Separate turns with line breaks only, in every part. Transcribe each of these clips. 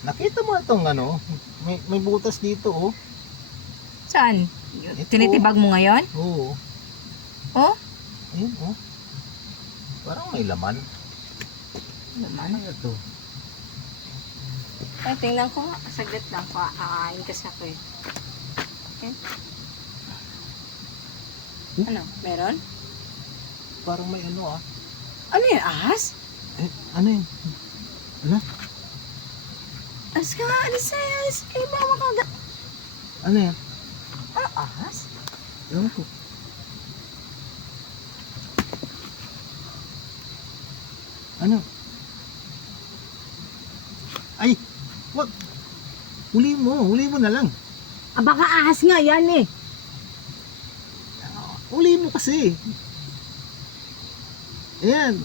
Nakita mo itong ano, may, may butas dito oh.
Saan?
Ito.
Tinitibag mo ngayon?
Oo.
Oh?
Ayun oh. Parang may laman.
Naman.
Ano to?
Ay, tingnan ko nga. Saglit lang. Kakain kasi ako eh. Okay. Ano? Meron?
Parang may ano ah.
Ano yun? Ahas?
Eh, ano yun?
Alis ka nga. Alis na. Alis. Kayo ba makaga?
Ano yan?
Ano? Ahas?
Ewan ko. Ano? Ay! Wag! Huli mo, huli mo na lang.
Ah, baka ahas nga yan eh.
Huli mo kasi. Ayan.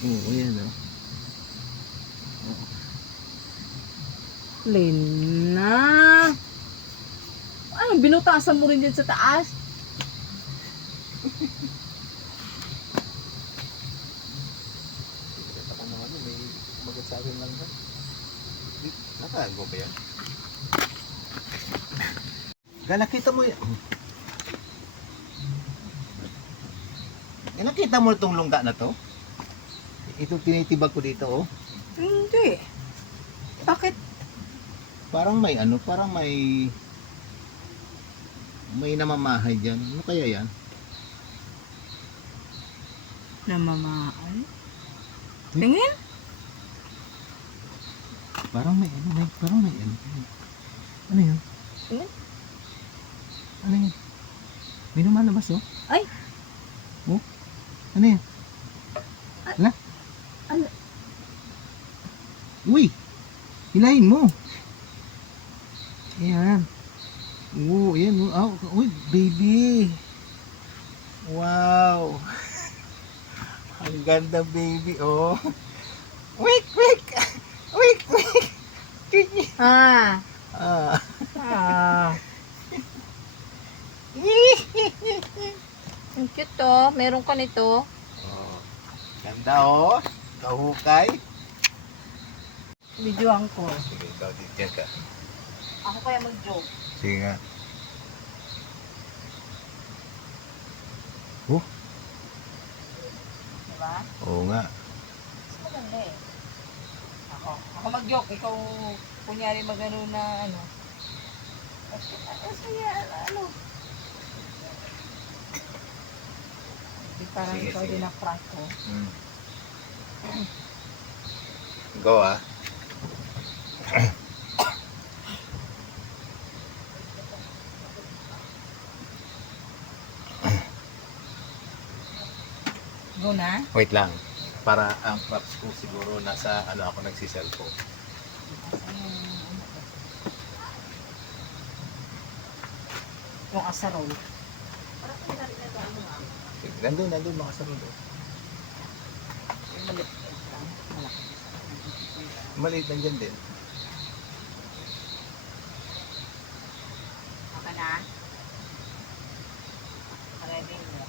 Oo, ayan oh.
Lena. Ano, binutasan mo rin dyan sa taas?
Ako naman, may magsasabi lang ba? Nakago ba yan? Ga, nakita mo yan. Eh, nakita mo itong lungga na to? Ito tinitibag ko dito, oh.
Hindi. Bakit?
Parang may ano, parang may may namamahay dyan. Ano kaya yan?
Namamaan? Tingin?
Parang may ano, may, parang may ano. Ano yun?
Ano?
Ano yun? May lumalabas, oh.
Ay!
Oh? Ano yan? Ala?
Ano?
Uy! Hilahin mo! Ayan. Oo, ayan. Oh, oh, uy, baby! Wow! Ang ganda, baby, oh. Wait, wait! Wait, wait!
Ah.
Ah.
Ah. Ang cute to. Meron ka nito.
Oh, ganda, oh. Kahukay.
Videoan ko.
Sige, ikaw dyan ka.
Ako kaya mag-joke.
Sige nga.
Diba?
Oo nga.
Mas maganda eh. Ako. Ako mag-joke. Ikaw, kunyari mag-ano na ano. Kasi, ano? Di parang
Sige,
ikaw
sige.
din na prank ko.
Mm. Go ah.
Go na?
Wait lang. Para ang props ko siguro nasa ano ako nagsiselfone.
Yung asarol.
Nandun, nandun mga sarod. oh.
Maliit lang.
Nandyan din.
Okay na? Ready mo.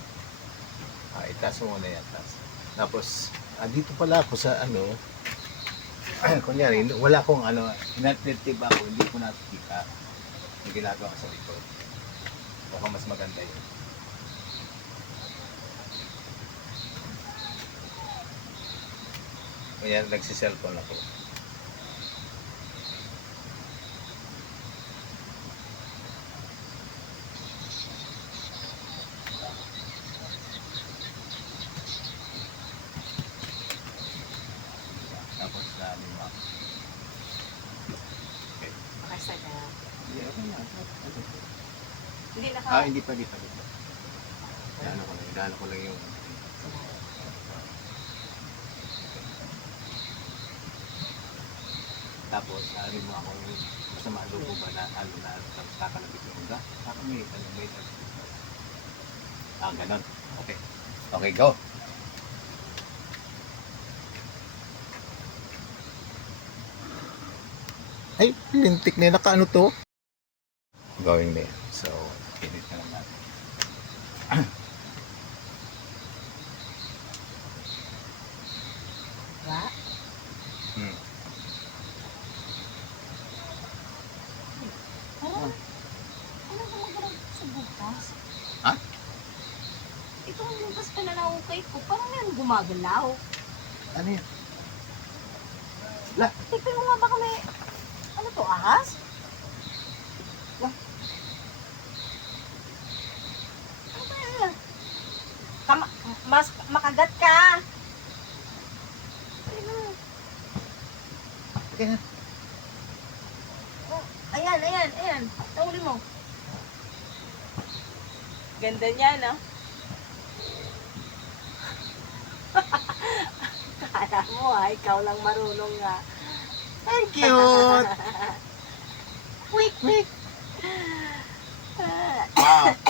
Itaas mo muna yan. Taas. Tapos, ah, dito pala ako sa ano, kunyari, wala akong ano, inattentive ako, hindi ko nakikita yung ginagawa ko sa likod. Baka mas maganda yun. Kaya nagsiselfone ako. Tapos sa ano mo.
Okay, sa na.
Hindi, okay na.
Hindi naka...
Ah, hindi pa, hindi pa. Hindi pa. Inaano ko lang, inaano ko lang yung... Tapos, ano mo ako yung masama loob ba na ano na tapos kakalabit yung uga. Saka may, ano, may, ah, ganon. Okay. Okay, go. Ay, lintik na yun. Naka ano to? Going na ba? Hmm. Parang, ano ba magalang
sa?
Ha? Ito ang bukas pa ko.
Parang meron gumagalaw.
Ano yan? La?
Tignan mo nga baka may... Ano to, ahas? Mas makagat ka. Ayun.
Kaya,
Oh, ayan, ayan, ayan. Nahuli mo. Ganda niya, no? Kala mo ah, ikaw lang marunong nga.
ang cute! Wait, wait! Wow!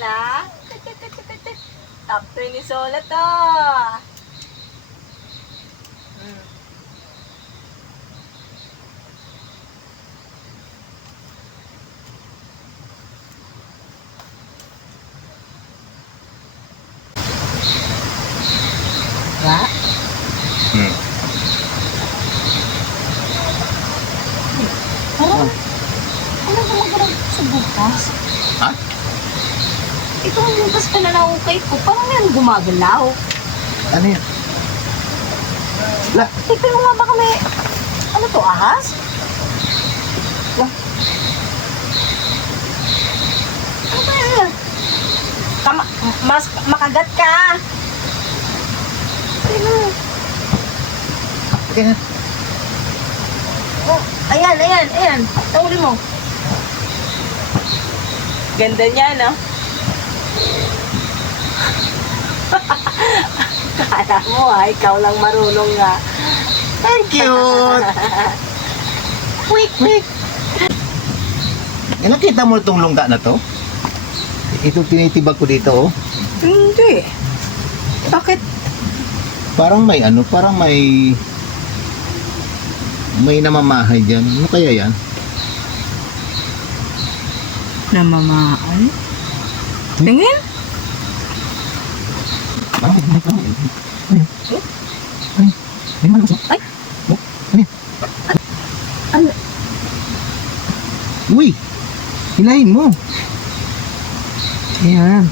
Sala. Top 3 ni Sola to. Hmm. Ba?
Hmm.
Parang, ano ba magandang sa bukas?
Ha?
Itong bukas pa na naukay ko, parang yan gumagalaw.
Ano yan? La,
Tignan mo nga baka may, ano to, ahas? Wah. Ano ba yan? Kama, mas makagat ka. Ano?
kaya,
Oh, ayan, ayan, ayan. Nahuli mo. Ganda niya, no? Kala mo ah, ikaw lang marunong nga.
ang cute! Wait, wait! Eh, nakita mo itong lungga na to? Ito tinitibag ko dito, oh.
Hindi. Bakit?
Parang may ano, parang may may namamahay dyan. Ano kaya yan?
Namamaan? Tingin? Ay! Ano?
Uy! Hilahin mo! Ayan.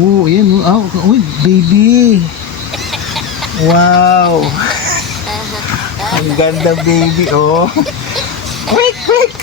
Oo, ayan. Oh, uy, baby! Wow! Ang ganda, baby, oh! Quick, quick!